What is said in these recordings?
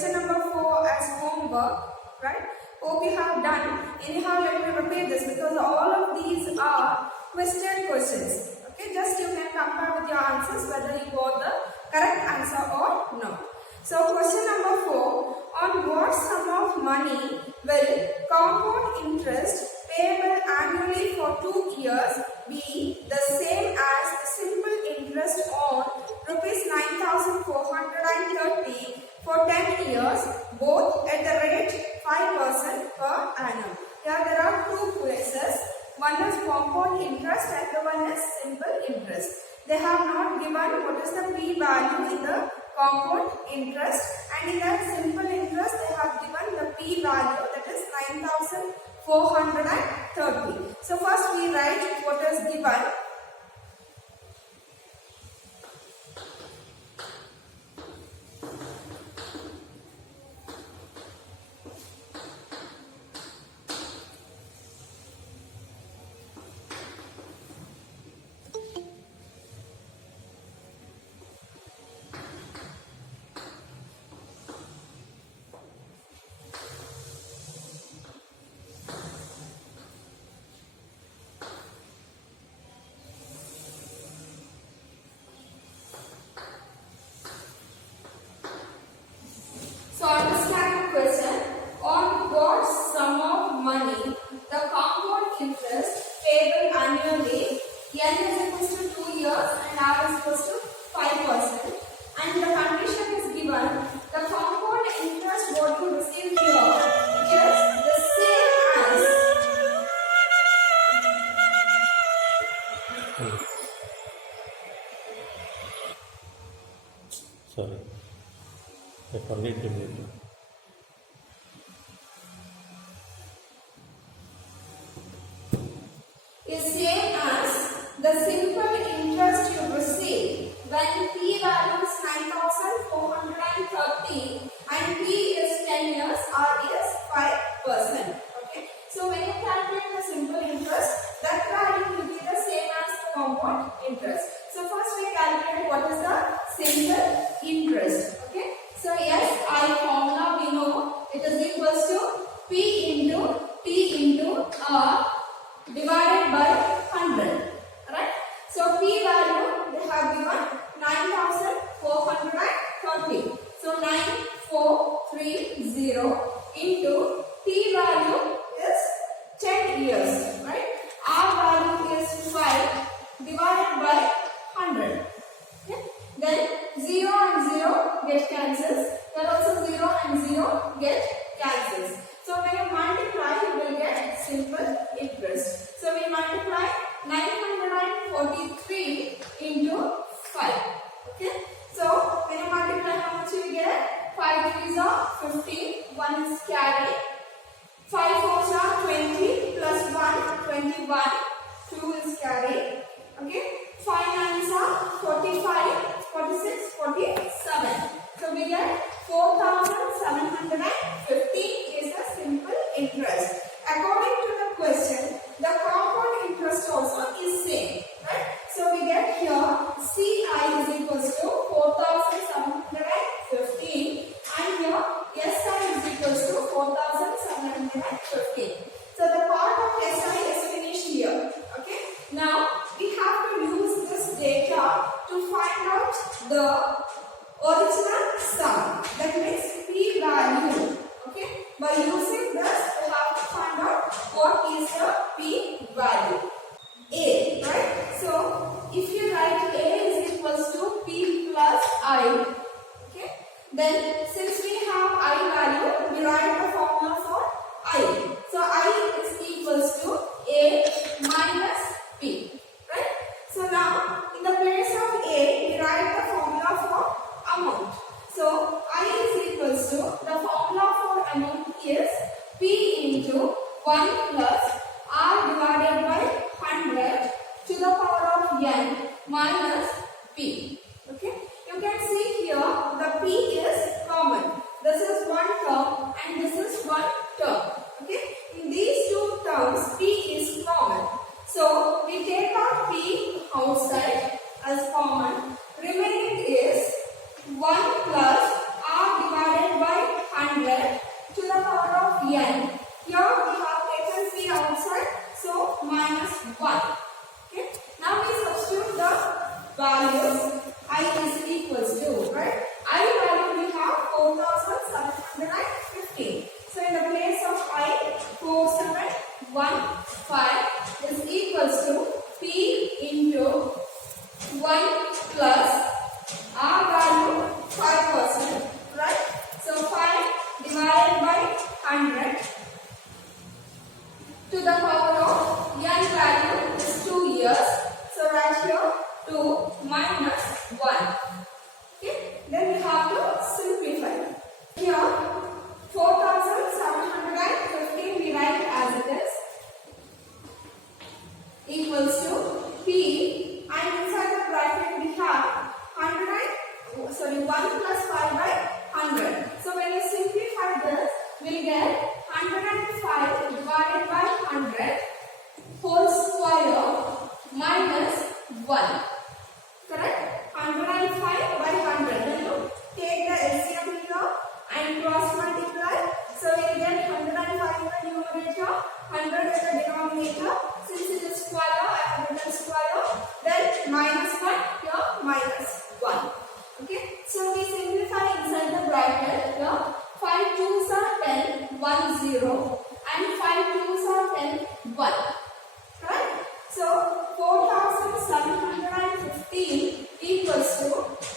question number 4 as homework, right? Hope you have done. Anyhow, let me repeat this because all of these are question questions. Okay, just you can compare with your answers whether you got the correct answer or not. So question number 4, on what sum of money will compound interest payable annually for 2 years be the same as the simple interest on rupees 9,430 for 10 years, both at the rate 5% per annum? Here there are two cases. One is compound interest and the one is simple interest. They have not given what is the p value in the compound interest, and in the simple interest they have given the p value, that is 9,430. So first we write what is given. So understand the question. On what sum of money the compound interest payable annually, n is equals to 2 years and r is equals to 5%, and the condition is given the compound interest what you receive here is the same as sorry, I forgot to mute you. is same as the simple interest you receive when p value is 9,430 and p is 10 years, r is 5%. Okay. So when you calculate the simple interest, that value will be the same as the compound interest. So first we calculate what is the simple interest. Okay. So yes, I formula we know it is equals to p into t into r divided by 100, right? So p value they have given 9,430. So 9430 into t value is 10 years, right? R value is 5 divided by 100. Okay? Then 0 and 0 get cancels. Then also 0 and 0 get cancels. So when you multiply, you will get simple interest. So we multiply 943 into 5. Okay. So when you multiply, how much you get? 5 3s are 15. 1 is carry. 5 4s are 20 plus 1 21. 2 is carry. Okay. 5 9s are 45. 46 47. So we get 4,750 is the simple interest. According to the question, the compound interest also is same, right? So we get here CI is equals to 4,715 and here SI is equals to 4,715. So the part of SI is finished here. Okay. Now we have to use this data to find out the original sum, that means p value. Okay, by using this we have to find out what is the p value. A, right? So if you write A is equals to p plus I, okay, then since we have I value, we write the formula for I. So I is equals to A minus p, right? So now in the place of A we write the formula for amount. So I is equals to, the formula for amount is p into 1 plus r divided by 100 to the power of n minus p. Okay. You can see here the p is common. This is one term and this is one term. Okay. In these two terms p is common. So we take out p outside as common. Remaining is 1 plus r divided by plus our value 5%, right? So 5 divided by 100 to the power of n value is 2 years. So right here 2 minus 1. Okay, then we have to simplify. Here 4715 we write as it is equals to P, and inside the bracket we have 1 plus 5 by 100. So when you simplify this, we'll get 105 divided by 100 whole square minus 1. Correct? 105 by 100. When you take the LCM here and cross multiply, so we'll get 105 in the numerator, 100 in the denominator. Since it is square, I have written square. Then minus 1 here, minus 1. Okay, so we simplify inside the bracket here. 5 2s are 10, 1 0, and 5 2s are 10, 1. Right? So 4715 equals to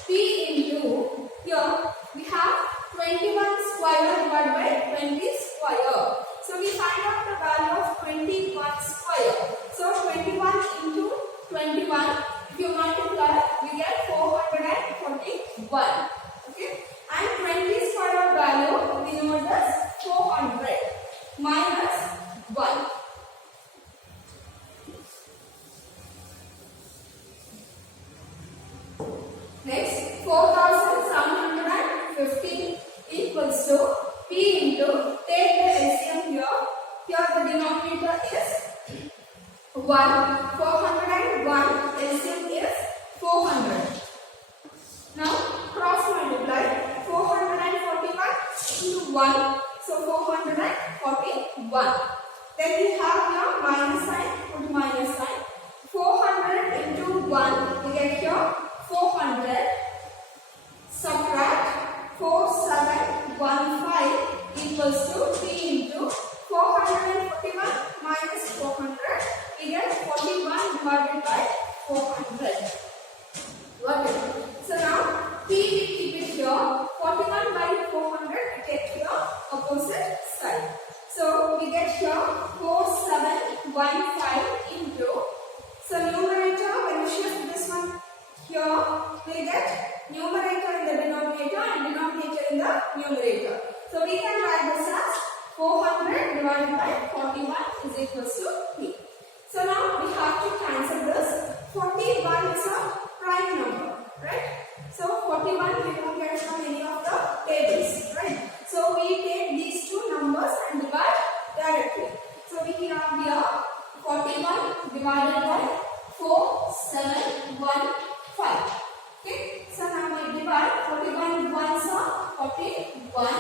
P into, here we have 21 square divided by 20 square. So we find out the value of 21 square. So 21 into 21, if you multiply, we get 441. Okay, and 20 square value we know as 400 minus 1. Next, 4715 equals to P into, take the LCM here. Here the denominator is 1. 401 LCM is 400. Now cross multiply. 441 into 1. So 441. Then we have here minus sign. Put minus sign. 400 into 1. We get here 400. Subtract 4715 equals to P into 441 minus 400. We get 41 divided by 400. Got it? So now P we keep it here. 41 by 400 we take here opposite side. So we get here 4715 into. So numerator, when you shift this one here, we get numerator in the denominator and denominator in the numerator. So we can write this as 400 divided by 41 is equals to P. So now we have to cancel this. 41 is a prime number, right? So 41 we don't get from any of the tables, right? So we take these two numbers and divide directly. So we have here 41 divided by 4715. Okay, so now we divide. 41 ones are 41.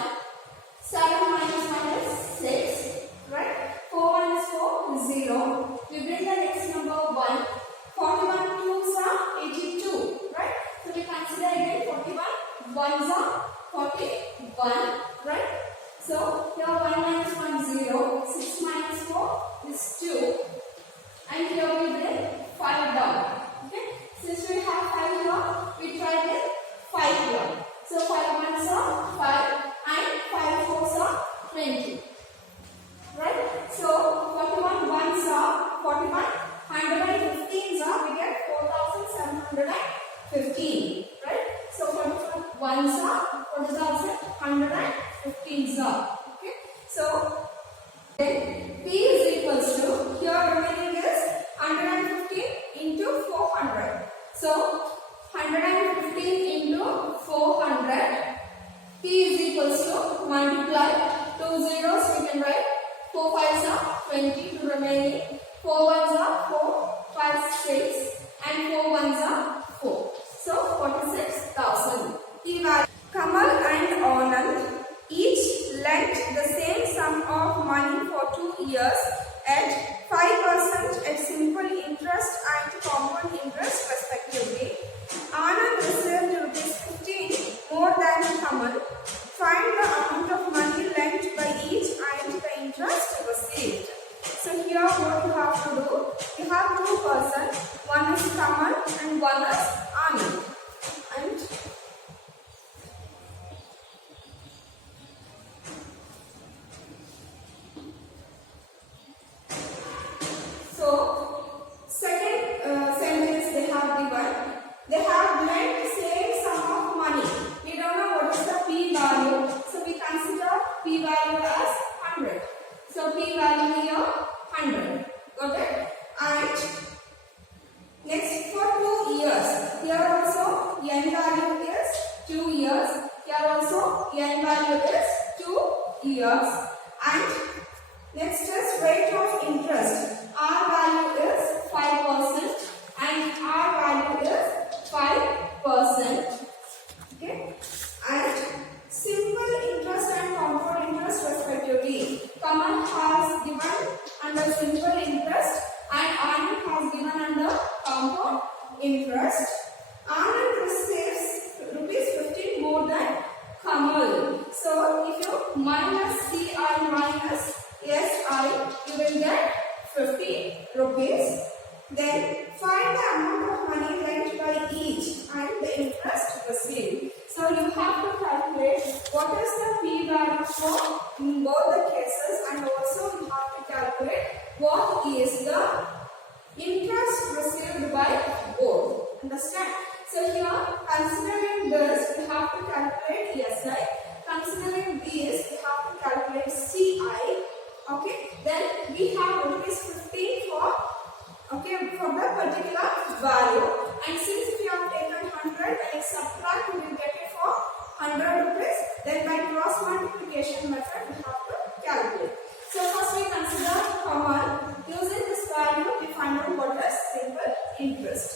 7 minus 1 is 6, right? 4 minus 4 is 0. We bring the next number 1. 41 twos are 82, right? So we consider again 41 ones are 41, right? So here 1 minus 1 0. 6 minus 4 is 2. And here we bring 5 down. Okay? Since we have 5 here, we try with 5 here. So 5 ones are 5 and 5 fours are 20. Right? So 41 ones are 41. 115s are, we get 4715. Right? So 41 ones are 4115s are. Okay? So then P is equals to, here remaining is 115 into 400. So 115 into 400. P is equals to, multiply 2 zeros we can write. 4 5s are 20 to remaining. 4 1s are 4, 5 6 and 4 1s are 4. So 46,000. Kamal and Anand each lent the same sum of money for 2 years at 5% at simple interest and compound interest respectively. Anand received ₹15 more than Kamal. Find the amount of money lent by each and the interest received. So here what you have to do, you have two persons, one is Kamal and one is Anand. years. And next is rate of interest. R value is 5% and R value is 5%. Okay. And simple interest and compound interest respectively. Common has given under simple interest and Anand has given under compound interest. Anand receives rupees 15 more than Kamal. So if you minus CI minus SI, you will get 50 rupees. Then find the amount of money lent by each and the interest received. So you have to calculate what is the P value for both the cases, and also you have to calculate what is the interest received by both. Understand? So here, considering this, we have to calculate SI. Considering this, we have to calculate CI. Okay. Then we have rupees 15 for the particular value. And since we have taken 100, when you subtract, we will get it for 100 rupees. Then by cross multiplication method, we have to calculate. So first we consider common. Using this value, we find out what is simple interest.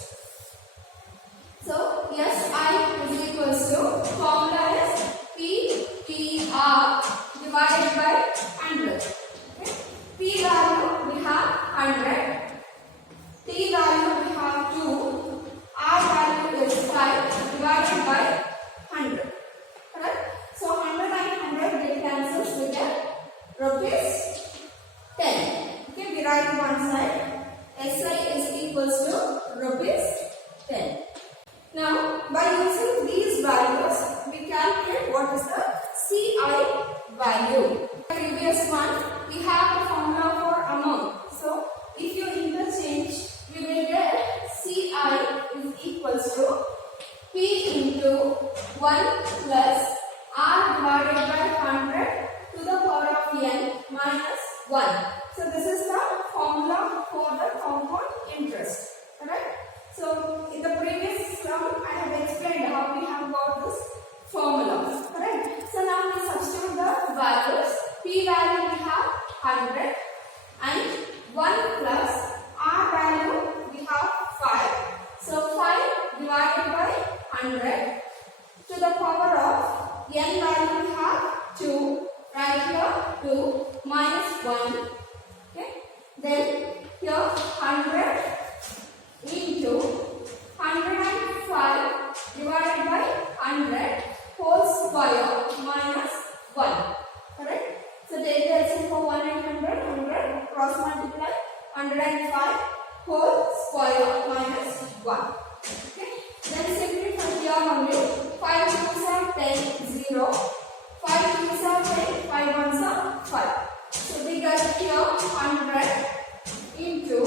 So SI is equals to, formula is PTR divided by 100. Okay. P value we have 100. T value we have 2. R value is 5 divided by 100. Correct? So 100 and 100 get cancels, we get rupees 10. Okay, we write one side. SI is equals to rupees 10. Now, by using these values, we calculate what is the CI value. The previous one, we have the formula for amount. So, if you interchange, we will get CI is equals to P into 1 plus R divided by 100 to the power of N minus 1. So, this is the formula for the compound interest. Correct? So, in the previous sum, I have explained how we have got this formula. Correct? So, now we substitute the values. P value we have 100 and 1 plus R value we have 5. So, 5 divided by 100 to the power of N value we have 2. Right here 2 minus 1. Okay. Then here 100 into 105 divided by 100 whole square minus 1. Correct? So take the LCM for 1 and 100, cross multiply 105 whole square minus 1. Okay? Then simplify here only. 5 2s are 10, 0. 5 2s are 10, 5 1s are 5. So we get here 100 into,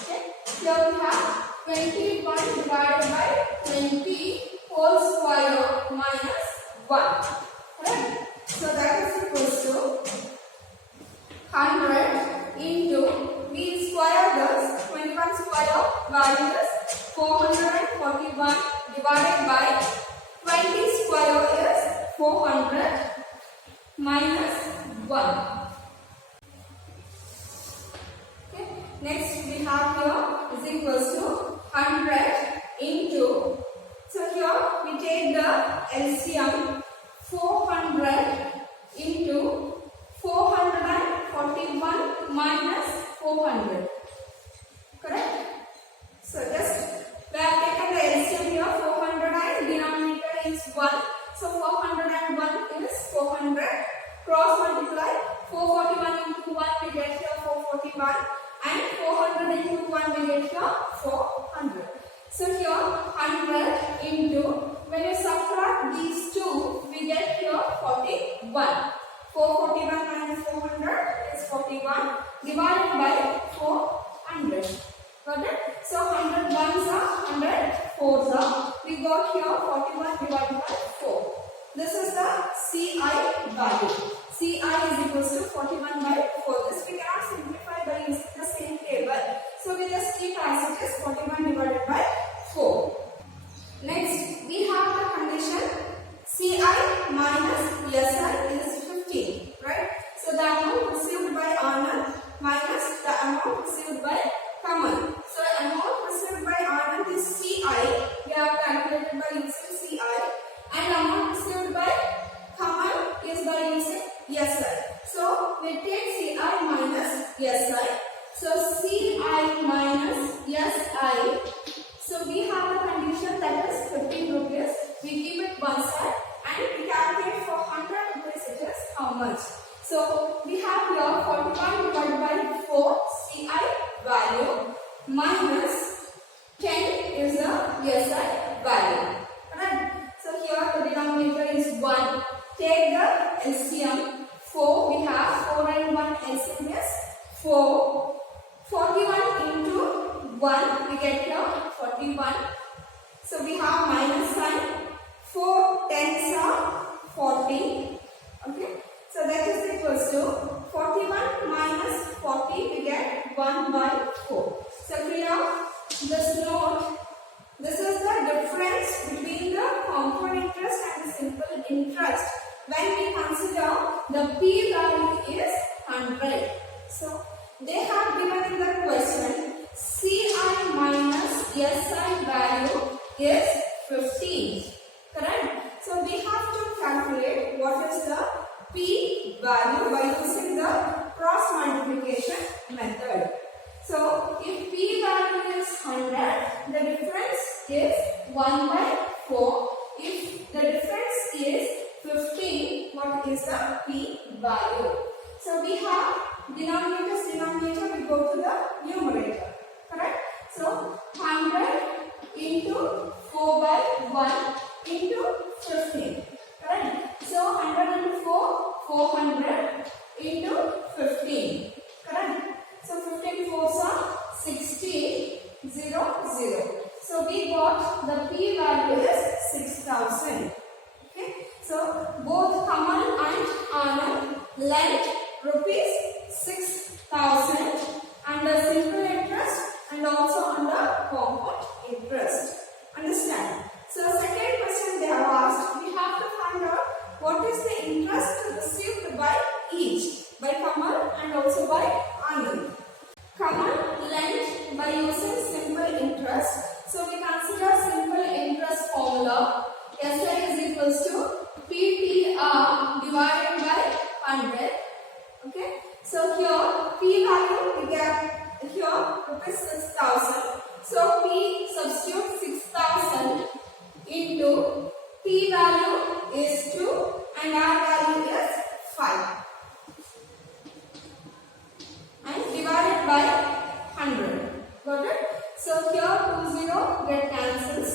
okay, here we have 21 divided by 20 whole square minus 1. Correct? So that is equals to 100 into, we square this, 21 square value is 441 divided by 20 square is 400 minus 1. Okay. Next we have here is equals to 100 into, so here we take the LCM 400 into 441 minus 400. Correct? So just we have taken the LCM here 400 and denominator is 1. So 401 is 400. Cross multiply 441 into 1 we get here 441 and 400 into 1 we get here 400. So here 100 into, when you subtract these two we get here 41. 441 minus 400 is 41 divided by 400. Got it? So 100 ones are 100 fours are. We got here 41 divided by 4. This is the CI value. CI is equals to 41 by 4. This we cannot simplify by using the same table. So we just keep as it is 41 divided by 4. Next we have the condition CI minus SI is 15. Right? P value is 100. So they have given in the question CI minus SI value is 15. Correct? So we have to calculate what is the P value by using the cross multiplication method. So if P value is 100, the difference is 1 by 4. If the difference is 15, what is the P value? So we have denominator, we go to the numerator. Correct? So 100 into 4 by 1 into 15. Correct? So 100 into 4, 400 into 15. Correct? So 15 fours are 60, 0, 0. So we got the P value is 6000. Okay? So both Kamal and Anand lent rupees 6000 under simple interest and also under compound interest. Understand? So second question they have asked, we have to find out what is the interest received by each, by Kamal and also by Anand. Kamal lent by using simple interest. So we consider simple interest formula. SI is equals to PTR divided by 100. Okay. So here P value we get here rupees 6000. So P substitute 6000 into P value is 2 and R value is 5. And divided by 100. Got it? So here 2 0 get cancels.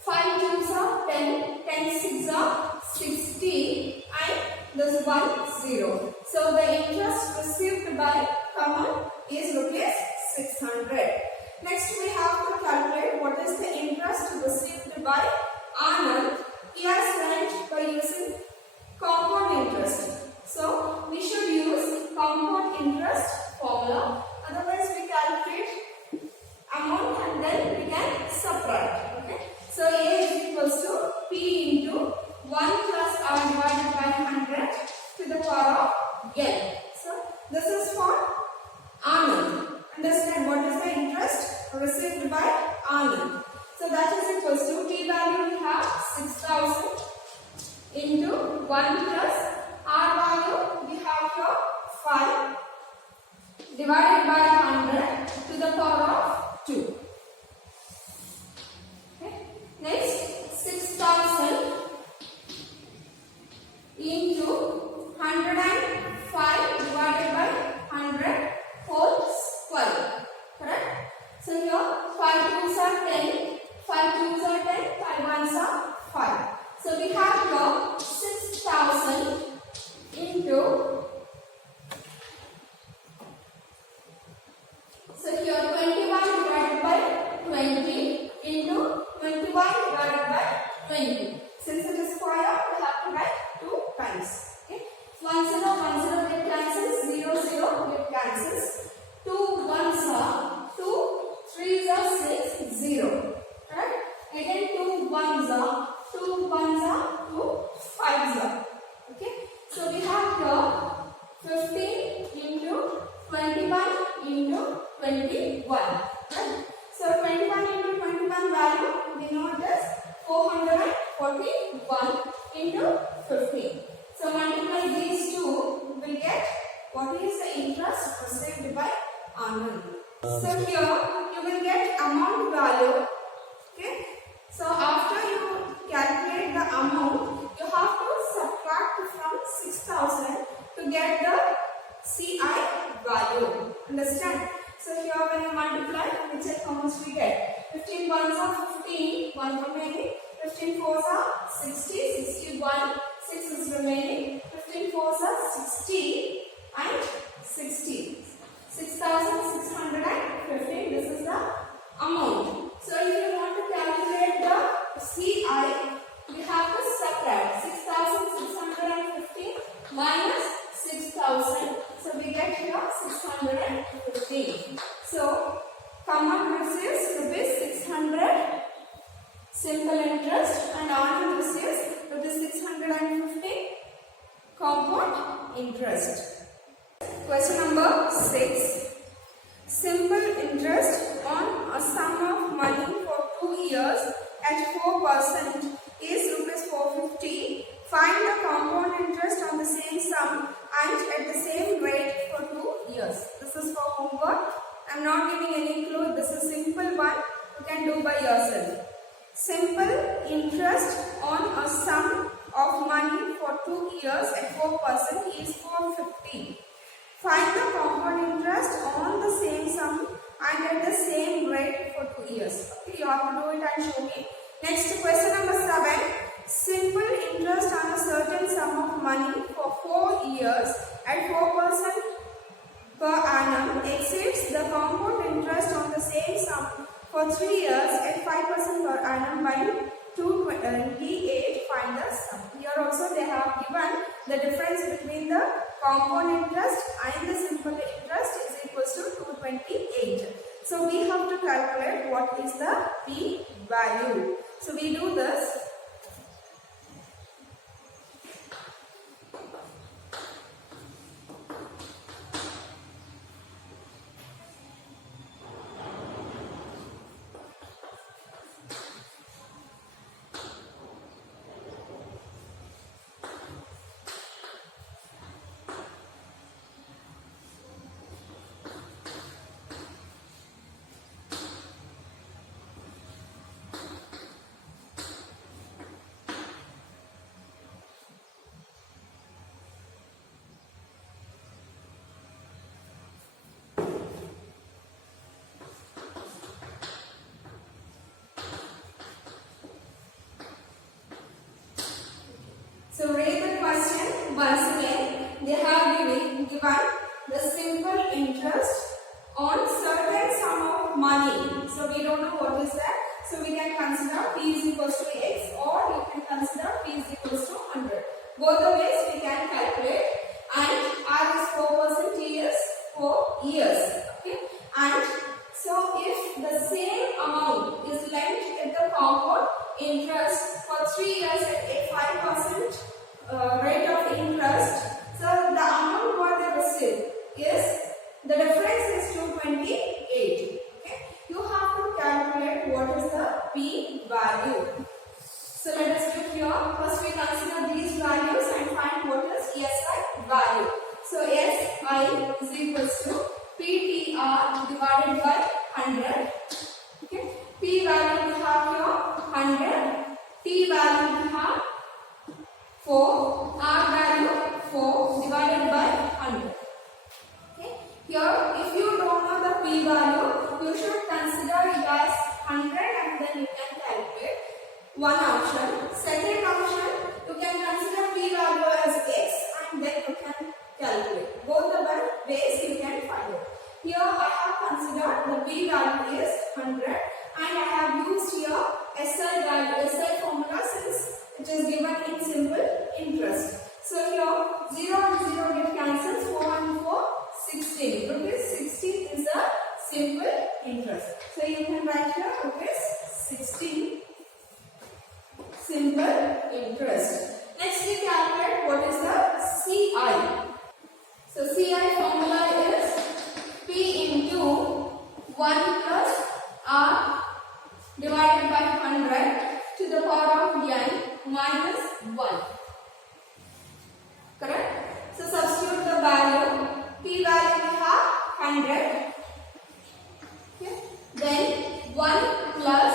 5 2s are 10, 10 6 are 60 and this 1 0. So the interest received by Kamal is rupees 600. Next we have to calculate what is the interest received by Anand. He has lent by using compound interest. So we should use compound interest formula. Otherwise we calculate amount and then we can subtract. Okay. So A is equals to P into 1 plus R divided by 100 to the power of N. So this is for Anand. Understand what is the interest received by Anand. So that is equals to P value we have 6000 into 1 plus R value we have here 5 divided by 100 to the power of 2. Okay. Next 6000 into 105 divided by 100 whole square. Correct? So here 5 2s are 10, 5 2s are 10, 5 1s are 5. So we have here 6000 into, so here 21 divided by 20 into 21 divided by 20. Since it is square, we have to write 2 times. Okay. 1 0 1 0 get cancels, 0 0 get cancels. 2 1s are 2, 3s are 6, 0. Correct? Again 2 1s are 2 1s are 2 5s are. Okay. So we have here 15 into 21 into 21. Right? So 21 into 21 value we know it is 441 into 15. So multiply these two, we will get what is the interest received by Anand. So here you will get amount value. Okay. So after you calculate the amount, you have to subtract from 6000 to get the CI value. Understand? So here when you multiply, we check how much we get. 15 1s are 15, 1 remaining. 15 4s are 60, 61, 6 is remaining. 15 4s are 60 and 60. 6615, this is the amount. So if you want to calculate the CI, we have to subtract 6650 minus 6000. So we get here 650. So Kamal receives rupees 600 simple interest and Anand receives rupees 650 compound interest. Question number 6. Simple interest on a sum of money for 2 years at 4% is rupees 450. Find the compound interest on the same sum and at the same rate for 2 years. This is for homework. I am not giving any clue. This is simple one. You can do by yourself. Simple interest on a sum of money for 2 years at 4% is 450. Find the compound interest on the same sum and at the same rate for 2 years. Okay, you have to do it and show me. Next, question number 7. Simple interest on a certain sum of money for 4 years at 4% per annum exceeds the compound interest on the same sum for 3 years at 5% per annum by 228. Find the sum. Here also they have given the difference between the compound interest and the simple interest is equals to 228. So we have to calculate what is the P value. So we do this. So read the question once again. They have given the simple interest on certain sum of money. So we don't know what is that. So we can consider P is equals to X or you can consider P is equals to 100. Both the ways we can calculate. And R is 4%, T is 4 years. Okay. And so if the same amount is lent at the compound interest for 3 years at a 5% rate of interest, so the amount what they receive is, the difference is 228. Okay. You have to calculate what is the P value. So let us look here. First we consider these values and find what is SI value. So SI is equals to PTR divided by 100. Okay. P value we have here 100. T value we have 4. R value 4 divided by 100. Okay. Here if you don't know the P value, you should consider it as 100 and then you can calculate. One option. Second option, you can consider P value as X and then you can calculate. Both the ways you can find it. Here I have considered the P value is 100 and I have used here SI value, SI formula since it is given in simple interest. So here 0 and 0 get cancelled, 4 and 4, 16. Rupees 16 is a simple interest. So you can write here rupees 16 simple interest. Next we calculate what is the CI. So CI formula is P into 1 plus R divided by 100 to the power of n minus 1. Correct? So substitute the value. P value we have 100. Okay. Then 1 plus,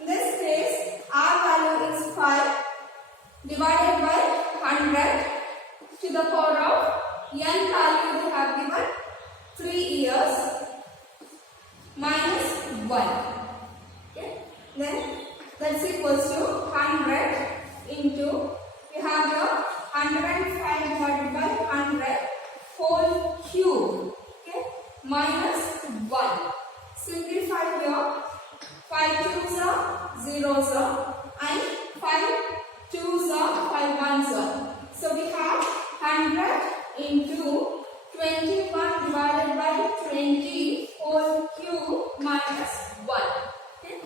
in this case R value is 5 divided by 100 to the power of n value we have given 3 years minus 1. Okay. Then that's equals to 100 into, we have here 105 divided by 100 whole cube. Okay. Minus 1. Simplify here. 5 twos are zeros and 5 twos are 5 ones. So we have 100 into 21 divided by 20 whole cube minus 1. Okay.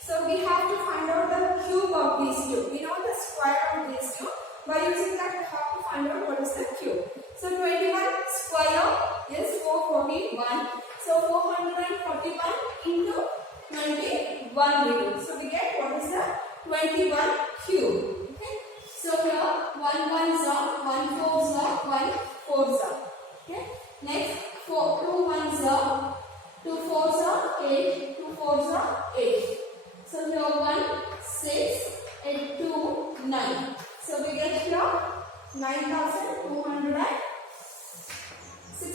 So we have to find out the cube of these two. We know the square of these two. By using that we have to find out what what is the cube. So 21 square is 441. So 441 into 21 we do. So we get what is the 21 cube. Okay. So here 1 ones are, 1 fours are, 1 fours are. Okay. Next 2 ones are, 2 fours are 8, 2 fours are 8. So here 1 6 and 2 9. So we get here 9261. So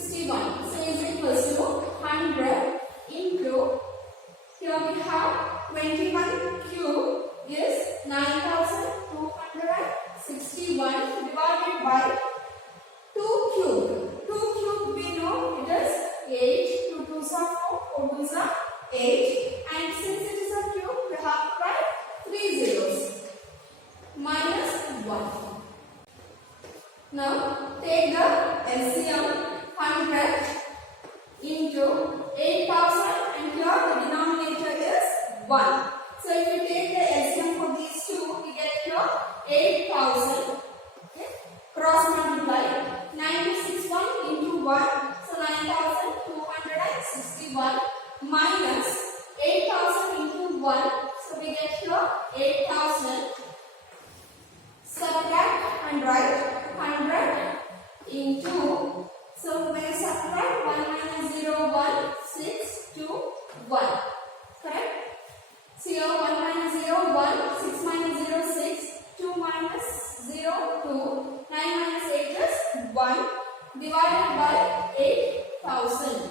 is equals to 100 into, here we have 21 cube is 9261 divided by 2 cube. 2 cube we know it is 8. 2 2s are 4, 4 2s are 8. And since it is a cube, we have to write 3 zeros. Minus 1. Now take the LCM 100 into 8000 and here the denominator is 1. So if you take the LCM for these two, we get here 8000. Okay. Cross multiply 961 into 1. So 9261 minus 8000 into 1. So we get here 8000. Subtract and write 100 into, so when you subtract 1 minus 0, 1, 6, 2, 1. Correct? So here 1 minus 0, 1, 6 minus 0, 6, 2 minus 0, 2, 9 minus 8 is 1 divided by 8000.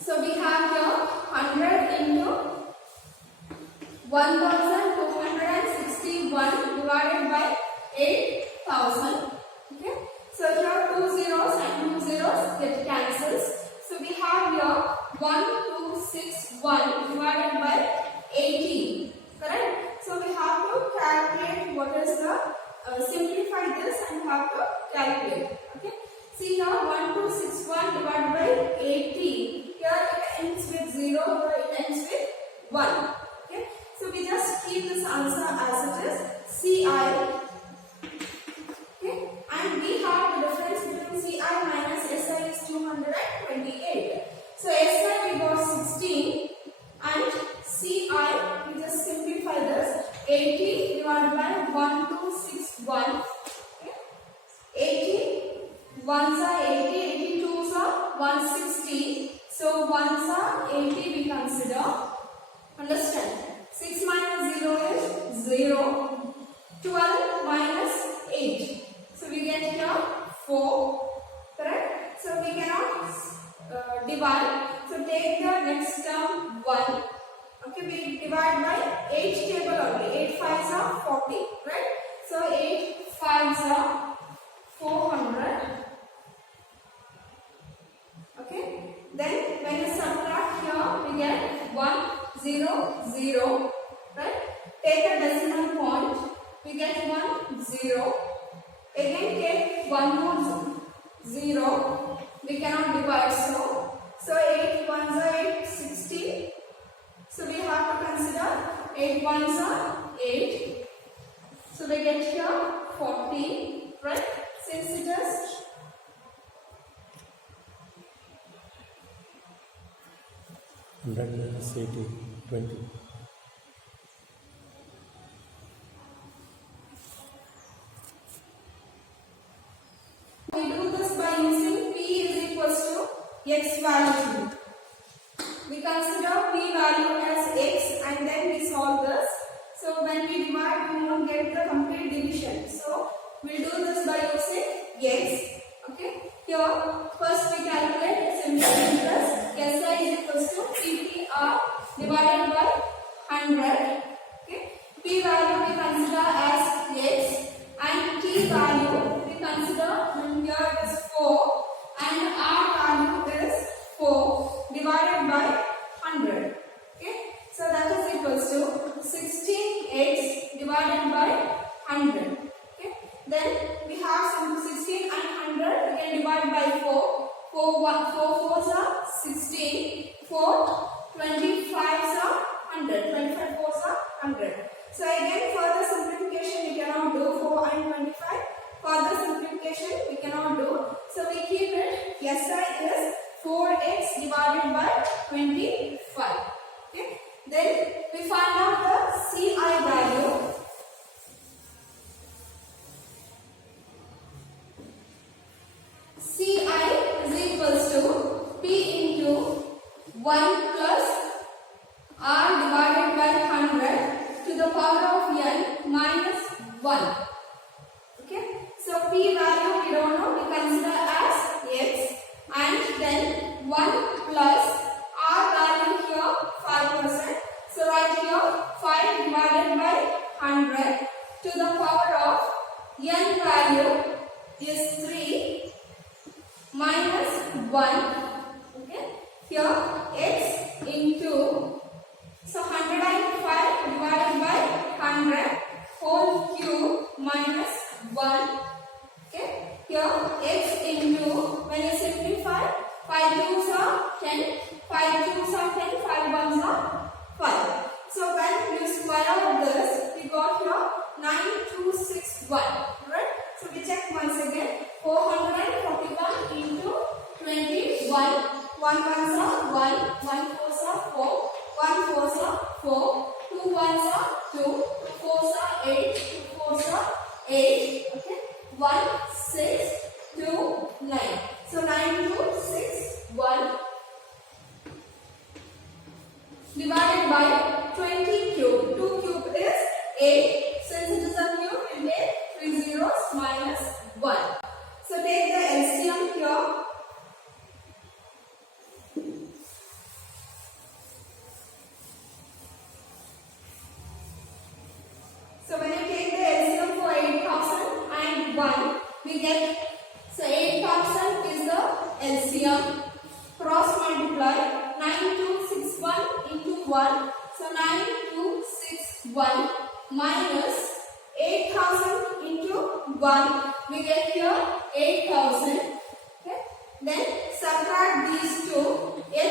So we have here 100 into 1261 divided by 8000. Okay. So here 2 zeros and 2 zeros get cancels. So we have here 1261 divided by 80. Correct? So we have to calculate what is the simplify this and have to calculate. Okay. See here 1261 divided by 80. Here it ends with 0. Here it ends with 1. Okay. So we just keep this answer as it is. CI. Okay. And we have the difference between CI minus SI is 228. So SI we got 16 and CI we just simplify this. 80 divided by 1261. Okay. 80 ones are 80, 82s are 160. So ones are 80 we consider. Understand? 6 minus 0 is 0. 12 minus 8. So we get here 4. Correct? So we cannot divide. So take the next term 1. Okay, we divide by 8 table only. 8 5s are 40. Right? So 8 5s are 400. Okay. Then when you subtract here, we get 1 0 0. Right? Take a decimal point. We get 1 0. Again take 1 more 0. We cannot divide so 8 ones are 8, 60. So we have to consider 8 ones are 8. So we get here 40. Right? Since it is 100 minus 80, 20. we do this by using P is equals to X value. We consider P value as X and then we solve this. So when we divide, we won't get the complete division. So we'll do this by using X. Okay. Here, first we calculate simple interest. SI is equals to PPR divided by 100. Okay. P value we consider as X and T value we consider here it is 4 and R value is 4 divided by 100. Okay. So that is equals to 16x divided by 100. Okay. Then we have some 16 and 100. We can divide by 4. 4 4s are 16. 4 25s are 100. 25 4s are 100. So again further simplification we cannot do 4 and 25. further simplification we cannot do. So we keep it SI is 4x divided by 25. Okay. Then we find out the CI value. CI is equals to P into 1 plus R divided by 100 to the power of n minus 1. Okay. So P value we don't know, we consider as x, and then 1 plus R value here 5%. So right here 5 divided by 100 to the power of n value is 3 minus 1. Okay. Here x into, so 105 divided by 100 whole cube minus 1. Okay. Here x into, when you simplify, 5 cubes are 10, 5 cubes are 10, 5 ones are 5. So when you square out this, we got here 9261. Right? So we check once again. 441 into 21. 1 ones are 1, 1 fours are 4, 1 fours are 4, 2 ones are 2, 2 fours are 8, 2 fours are 8. Okay. 1, 6, 2, 9. So 9261 divided by 20 cube. 2 cube is 8. Since it is a cube, we take 3 zeros minus 1. So take the LCM here. So when you take the LCM for 8000 and 1, we get, so 8000 is the LCM. Cross multiply 9261 into 1. So 9261 minus 8000 into 1. We get here 8000. Okay. Then subtract these two. X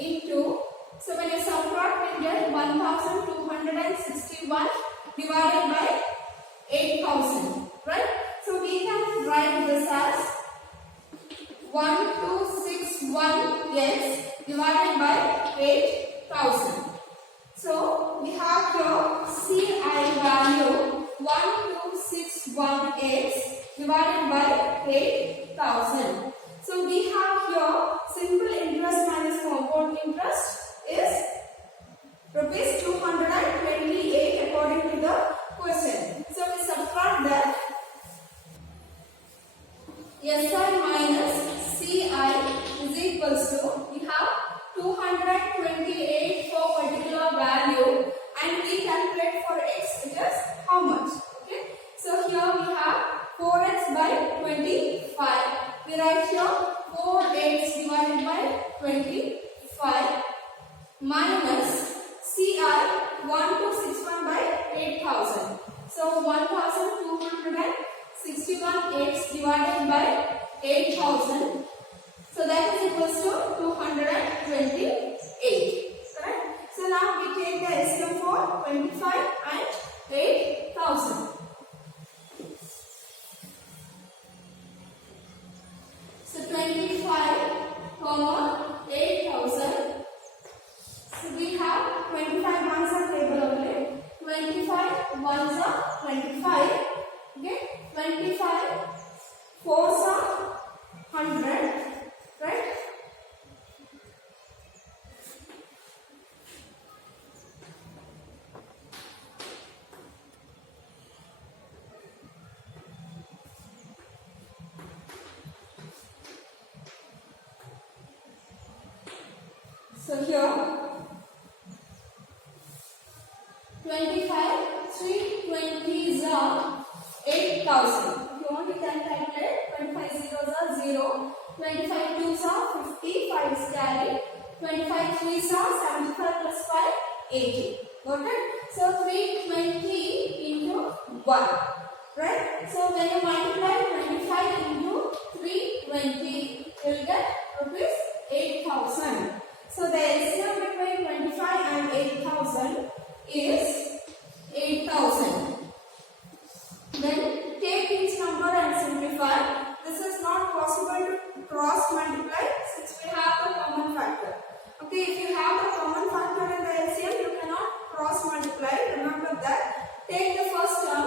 into, so when you subtract, we get 1261 divided by 8000. Right? So we can write this as 1261x divided by 8000. So we have your CI value 1261x divided by 8000. So we have here simple interest minus compound interest is rupees 228 according to the question. So we subtract that. SI minus CI is equals to, we have 228 for particular value and we calculate for x, it is how much? Okay. So here we have 4x by 25. We write here 4x divided by 25 minus CI 1261 by 8000. So 1261x divided by 8000. So that is equals to 228. Correct? So now we take the LCM for 25 and 8000. So 25 comma 8000. So we have 25 ones are table only. 25 ones are 25. Okay? 25 fours are 100. Right? So here 25, 3 20s are 8000. If you want, you can calculate. 25 zeros are 0. 25 twos are 50, 5 is carry. 25 threes are 75 plus 5, 80. Got it? So 320 into 1. Right? So when you multiply 25 into 320, you will get rupees 8000. So the LCM between 25 and 8000 is 8000. Then take each number number and simplify. This is not possible to cross multiply since we have the common factor. Okay, if you have the common factor in the LCM, you cannot cross multiply. Remember that. Take the first term,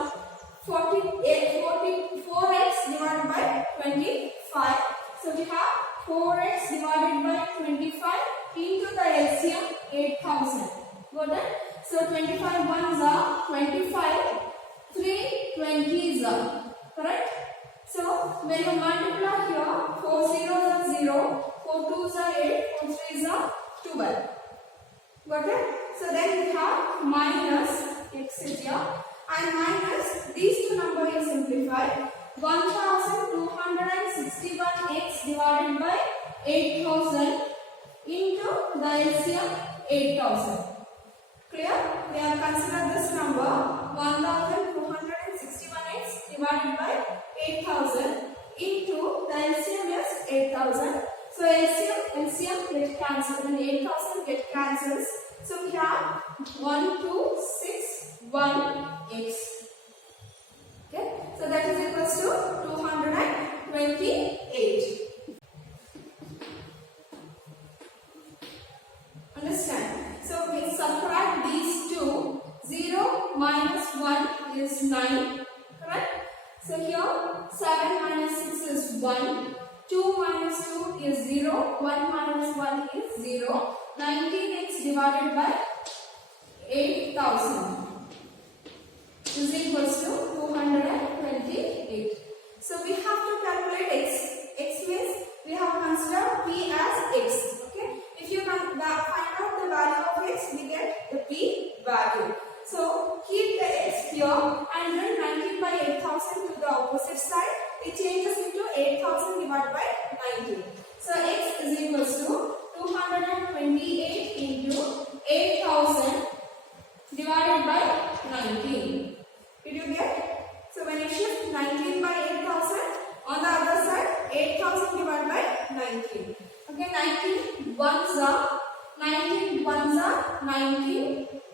4x divided by 25. So we have 4x divided by 25 into the LCM 8000. Got it? So 25 ones are 25, 3 20s are correct. So when you multiply here, 4 zeros are 0, 4 twos are 8, 4 threes are 12. Got it? So then we have minus x is here and minus these two numbers you simplify. 1261x divided by 8000 into the LCM 8000. Clear? We have considered this number 1261x divided by 8000 into the LCM is 8000. So LCM get cancelled and 8000 get cancels. So we have 1261x. Okay, so that is equals to 228. Understand? So we subtract these two. 0 minus 1 is 9. Correct? So here 7 minus 6 is 1. 2 minus 2 is 0. 1 minus 1 is 0. 19x divided by 8000 is equals to 228. So we have to calculate x. X means we have considered p as x. Okay. If you find out the value of x, we get the p value. So keep the x here and then 19 by 8000 to the opposite side. It changes into 8000 divided by 19. So x is equals to 228 into 8000 divided by 19. Did you get? So when you shift 19 by 8000, on the other side 8000 divided by 19. Okay, 19 ones are 19,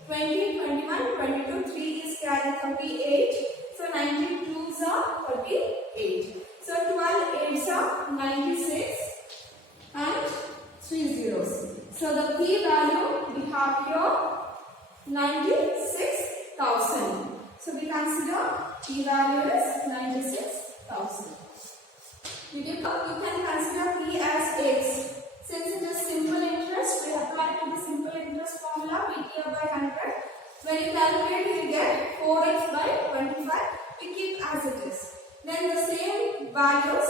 20, 21, 22, 3 is carried 38. So 19 twos are 38. So 12 eights are 96 and 3 zeros. So the p value we have here 96,000. So we consider p value is 96,000. You can consider p as x. Since it is simple interest, we apply to the simple interest formula PTR by 100. When you calculate, you get 4x by 25. We keep as it is. Then the same values